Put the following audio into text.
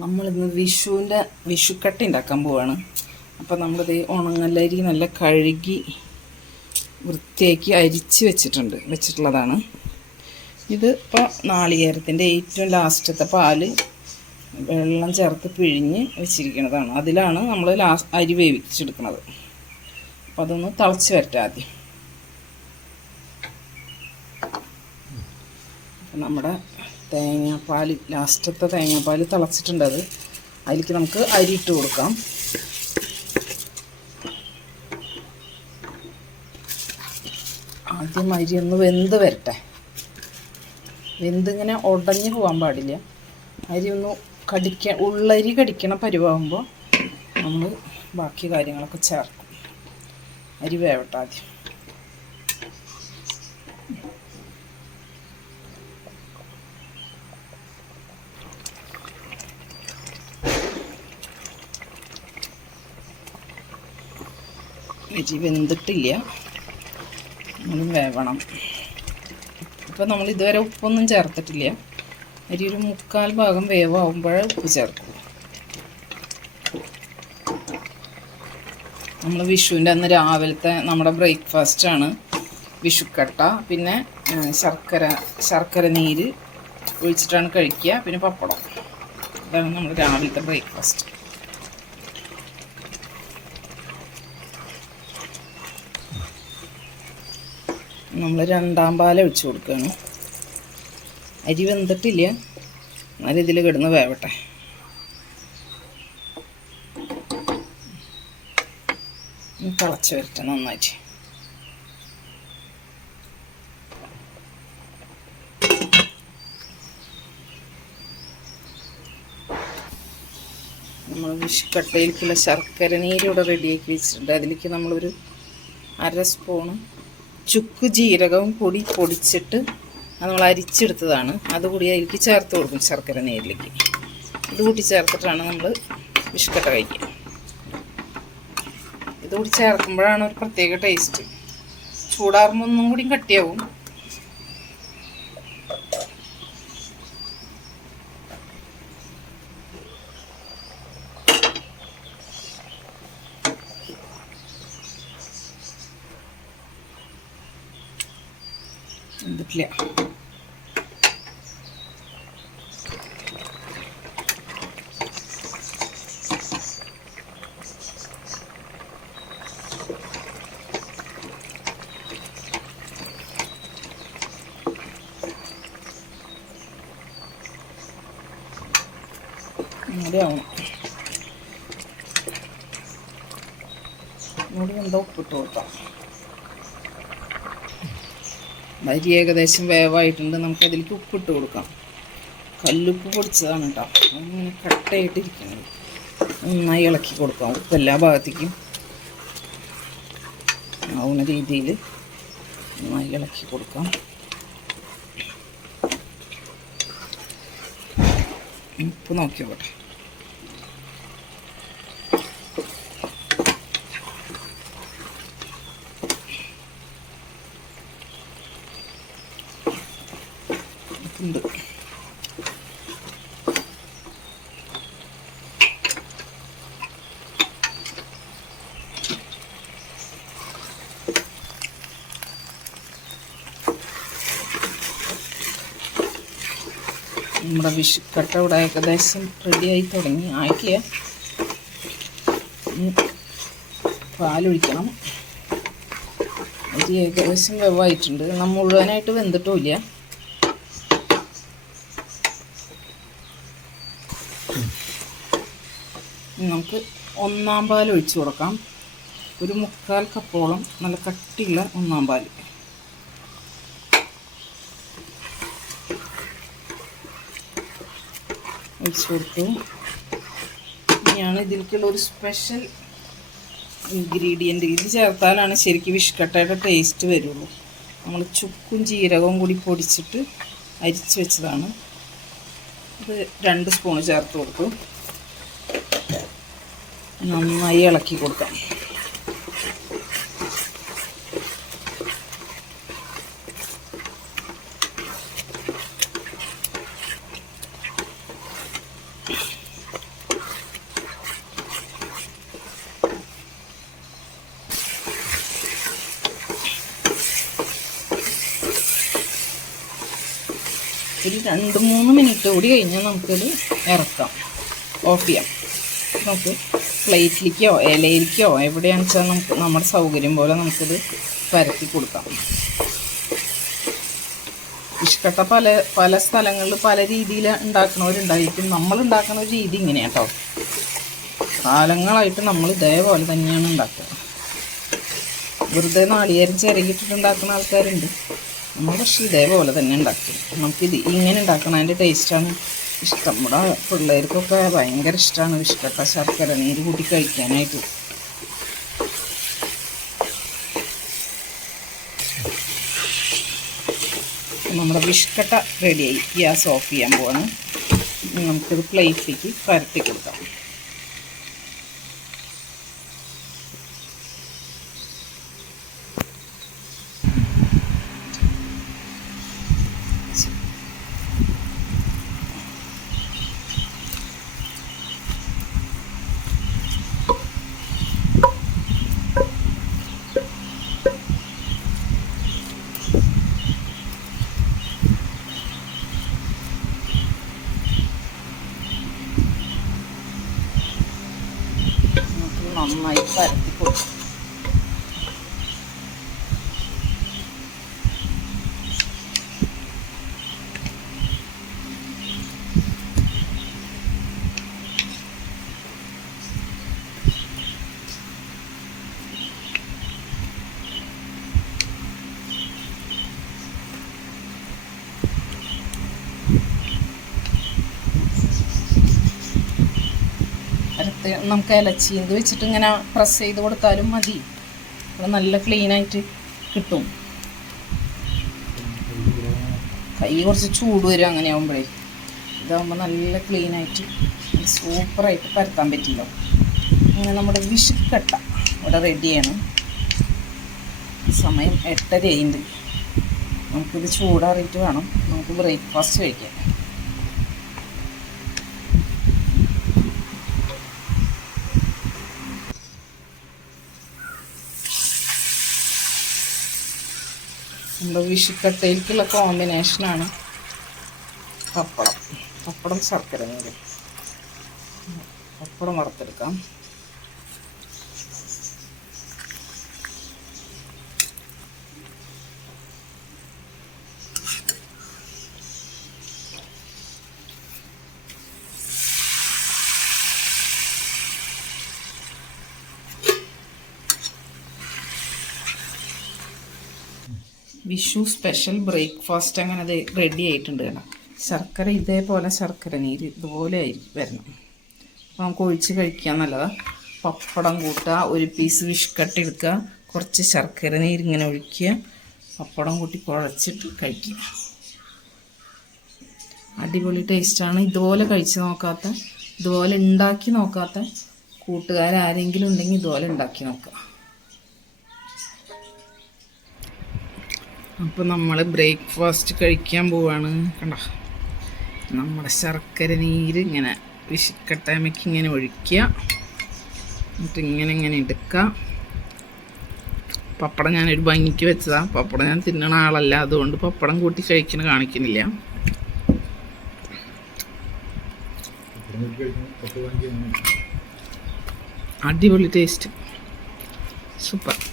നമ്മളിന്ന് വിഷുവിന്റെ വിഷുക്കട്ട ഉണ്ടാക്കാൻ പോവാണ്. അപ്പോൾ നമ്മളിത് ഉണങ്ങല്ലരി നല്ല കഴുകി വൃത്തിയാക്കി അരിച്ച് വെച്ചിട്ടുണ്ട് വെച്ചിട്ടുള്ളതാണ്. ഇത് ഇപ്പോൾ നാളികേരത്തിന്റെ ഏറ്റവും ലാസ്റ്റത്തെ പാൽ വെള്ളം ചേർത്ത് പിഴിഞ്ഞ് വെച്ചിരിക്കുന്നതാണ്. അതിലാണ് നമ്മൾ ലാസ് അരി വേവിച്ചെടുക്കുന്നത്. അപ്പോൾ അതൊന്ന് തിളച്ച് വരട്ടെ ആദ്യം. നമ്മുടെ തേങ്ങാപ്പാൽ ലാസ്റ്റത്തെ തേങ്ങാപ്പാൽ തിളച്ചിട്ടുണ്ട് അത്. അതിലേക്ക് നമുക്ക് അരി ഇട്ട് കൊടുക്കാം. ആദ്യം അരി ഒന്ന് വെന്ത് വരട്ടെ. വെന്തിങ്ങനെ ഉടഞ്ഞു പോകാൻ പാടില്ല. അരി ഒന്ന് കടിക്ക ഉള്ളരി കടിക്കണ പരിവാകുമ്പോൾ നമ്മൾ ബാക്കി കാര്യങ്ങളൊക്കെ ചേർക്കും. അരി വേവട്ടെ ആദ്യം. അരി വെന്തിട്ടില്ല. നമ്മൾ വേവണം. ഇപ്പം നമ്മൾ ഇതുവരെ ഉപ്പൊന്നും ചേർത്തിട്ടില്ല. അരി ഒരു മുക്കാൽ ഭാഗം വേവാകുമ്പോഴേ ഉപ്പ് ചേർക്കും. നമ്മൾ വിഷുവിന്റെ അന്ന് രാവിലത്തെ നമ്മുടെ ബ്രേക്ക്ഫാസ്റ്റാണ് വിഷുക്കട്ട പിന്നെ ശർക്കര ശർക്കര നീര് ഒഴിച്ചിട്ടാണ് കഴിക്കുക. പിന്നെ പപ്പടം. ഇതാണ് നമ്മുടെ രാവിലത്തെ ബ്രേക്ക്ഫാസ്റ്റ്. നമ്മൾ രണ്ടാം പാല ഒഴിച്ച് കൊടുക്കുകയാണ്. അരി വെന്തിട്ടില്ല. എന്നാലും ഇതിൽ കിടന്ന് വേവട്ടെ. തിളച്ച് വരട്ടെ നന്നായിട്ട്. നമ്മൾ വിഷുക്കട്ടയിലേക്കുള്ള ശർക്കര നീരിവിടെ റെഡിയാക്കി വെച്ചിട്ടുണ്ട്. അതിലേക്ക് നമ്മളൊരു അര സ്പൂണ് ചുക്ക് ജീരകവും കൂടി പൊടിച്ചിട്ട് നമ്മൾ അരിച്ചെടുത്തതാണ്. അതുകൂടി അതിലേക്ക് ചേർത്ത് കൊടുക്കും ശർക്കര നീരിലേക്ക്. ഇത് കൂട്ടി ചേർത്തിട്ടാണ് നമ്മൾ വിഷുക്കട്ട കഴിക്കുക. ഇത് കൂടി ചേർക്കുമ്പോഴാണ് ഒരു പ്രത്യേക ടേസ്റ്റ് ചൂടാറുമ്പോൾ ഒന്നും കൂടി കട്ടിയാവും. എന്തിട്ടില്ല അങ്ങനെ ആവണം ഇവിടെ എന്തോ ഉപ്പിട്ട് കൊടുക്കാം? അരി ഏകദേശം വേവായിട്ടുണ്ട്. നമുക്ക് അതിലേക്ക് ഉപ്പിട്ട് കൊടുക്കാം. കല്ലുപ്പ് പൊടിച്ചതാണ് കേട്ടോ അങ്ങനെ കട്ടയായിട്ടിരിക്കുന്നത്. നന്നായി ഇളക്കി കൊടുക്കാം. ഉപ്പ് എല്ലാ ഭാഗത്തേക്കും. ആവുന്ന രീതിയിൽ നന്നായി ഇളക്കി കൊടുക്കാം. ഉപ്പ് നോക്കി നമ്മുടെ വിഷുക്കട്ട ഇവിടെ ഏകദേശം റെഡിയായി തുടങ്ങി. ആക്കിയ പാലൊഴിക്കണം. അത് ഏകദേശം വെവായിട്ടുണ്ട് നമ്മൾ മുഴുവനായിട്ട് വെന്തിട്ടുമില്ല. നമുക്ക് ഒന്നാം പാൽ ഒഴിച്ചു കൊടുക്കാം. ഒരു മുക്കാൽ കപ്പോളം നല്ല കട്ടിയുള്ള ഒന്നാം പാൽ ഒഴിച്ചു കൊടുത്തു ഇനിയാണ് ഇതിലേക്കുള്ള ഒരു സ്പെഷ്യൽ ഇൻഗ്രീഡിയന്റ് ഇത് ചേർത്താലാണ് ശരിക്കും വിഷ്കട്ടയുടെ ടേസ്റ്റ് വരുള്ളൂ. നമ്മൾ ചുക്കും ജീരകവും കൂടി പൊടിച്ചിട്ട് അരിച്ച് വെച്ചതാണ്. ഇത് രണ്ട് സ്പൂണ് ചേർത്ത് കൊടുക്കും നന്നായി ഇളക്കി കൊടുക്കാം. ഒരു രണ്ട് മൂന്ന് മിനിറ്റ് കൂടി കഴിഞ്ഞാൽ നമുക്കത് ഇറക്കാം. ഓഫ് ചെയ്യാം. നമുക്ക് പ്ലേറ്റിലേക്കോ ഇലയിലേക്കോ എവിടെയാണെന്ന് വെച്ചാൽ നമുക്ക് നമ്മുടെ സൗകര്യം പോലെ നമുക്കിത് പരത്തി കൊടുക്കാം. ഇഷ്ടപ്പെട്ട പല പല സ്ഥലങ്ങളിൽ പല രീതിയിൽ ഉണ്ടാക്കുന്നവരുണ്ടായിരിക്കും നമ്മൾ ഉണ്ടാക്കുന്ന ഒരു രീതി ഇങ്ങനെയാണ് കേട്ടോ കാലങ്ങളായിട്ട് നമ്മൾ ഇതേപോലെ തന്നെയാണ് ഉണ്ടാക്കുക. വെറുതെ നാളികേരം ചിരകിട്ടിട്ട് ഉണ്ടാക്കുന്ന ആൾക്കാരുണ്ട്. നമ്മൾ പക്ഷേ ഇതേപോലെ തന്നെ ഉണ്ടാക്കും. നമുക്കിത് ഇങ്ങനെ ഉണ്ടാക്കണം. ഉണ്ടാക്കണതിന്റെ ടേസ്റ്റാണ് ഇഷ്ടം. നമ്മുടെ പിള്ളേർക്കൊക്കെ ഭയങ്കര ഇഷ്ടമാണ് ഇഷ്ടപ്പെട്ട ശർക്കര നീര് കൂട്ടി കഴിക്കാനായിട്ട്. നമ്മുടെ വിഷ്കട്ട റെഡിയായി ഗ്യാസ് ഓഫ് ചെയ്യാൻ പോവാണ്. നമുക്കിത് പ്ലേറ്റിലേക്ക് പരത്തി കൊടുക്കാം നമുക്ക് നന്നായി പരത്തി കൊടുക്കാം അടുത്ത് നമുക്ക് ഇലച്ചീന്ത് വെച്ചിട്ട് ഇങ്ങനെ പ്രസ് ചെയ്ത് കൊടുത്താലും മതി. അത് നല്ല ക്ലീനായിട്ട് കിട്ടും. കൈ കുറച്ച് ചൂട് വരും അങ്ങനെ ആകുമ്പോഴേ ഇതാകുമ്പോൾ നല്ല ക്ലീനായിട്ട് സൂപ്പറായിട്ട് പരത്താൻ പറ്റില്ലോ. അങ്ങനെ നമ്മുടെ വിഷുക്കട്ട ഇവിടെ റെഡിയാണ് സമയം എട്ടരയുണ്ട് നമുക്കിത് ചൂടാറിയിട്ട് വേണം. നമുക്ക് ബ്രേക്ക്ഫാസ്റ്റ് കഴിക്കാൻ. നമ്മുടെ വിഷുക്കട്ടയിലേക്കുള്ള കോമ്പിനേഷനാണ് പപ്പടം. പപ്പടം ശർക്കര നീര് പപ്പടം വറുത്തെടുക്കാം. വിഷു സ്പെഷ്യൽ ബ്രേക്ക്ഫാസ്റ്റ് അങ്ങനെ അത് റെഡി ആയിട്ടുണ്ട് കേട്ടോ. ശർക്കര ഇതേപോലെ ശർക്കര നീര് ഇതുപോലെ വരണം. അപ്പോൾ നമുക്ക് ഒഴിച്ച് കഴിക്കാൻ നല്ലതാണ് പപ്പടം കൂട്ടുക ഒരു പീസ് വിഷ്കട്ട് എടുക്കുക കുറച്ച് ശർക്കര നീര് ഇങ്ങനെ ഒഴിക്കുക പപ്പടം കൂട്ടി കുഴച്ചിട്ട് കഴിക്കുക അടിപൊളി ടേസ്റ്റാണ് ഇതുപോലെ കഴിച്ച് നോക്കാത്ത ഇതുപോലെ ഉണ്ടാക്കി നോക്കാത്ത കൂട്ടുകാരാരെങ്കിലും ഉണ്ടെങ്കിൽ ഇതുപോലെ ഉണ്ടാക്കി നോക്കുക അപ്പോൾ നമ്മൾ ബ്രേക്ക്ഫാസ്റ്റ് കഴിക്കാൻ പോവാണ്. കണ്ട? നമ്മുടെ ശർക്കര നീര് ഇങ്ങനെ വിശക്കട്ടായ്മയ്ക്ക് ഇങ്ങനെ ഒഴിക്കുക. എന്നിട്ട് ഇങ്ങനെ ഇങ്ങനെ എടുക്കുക. പപ്പടം ഞാനൊരു ഭംഗിക്ക് വെച്ചതാണ് പപ്പടം ഞാൻ തിന്നണ ആളല്ല. അതുകൊണ്ട് പപ്പടം കൂട്ടി കഴിക്കണ കാണിക്കുന്നില്ല. അടിപൊളി ടേസ്റ്റ്. സൂപ്പർ.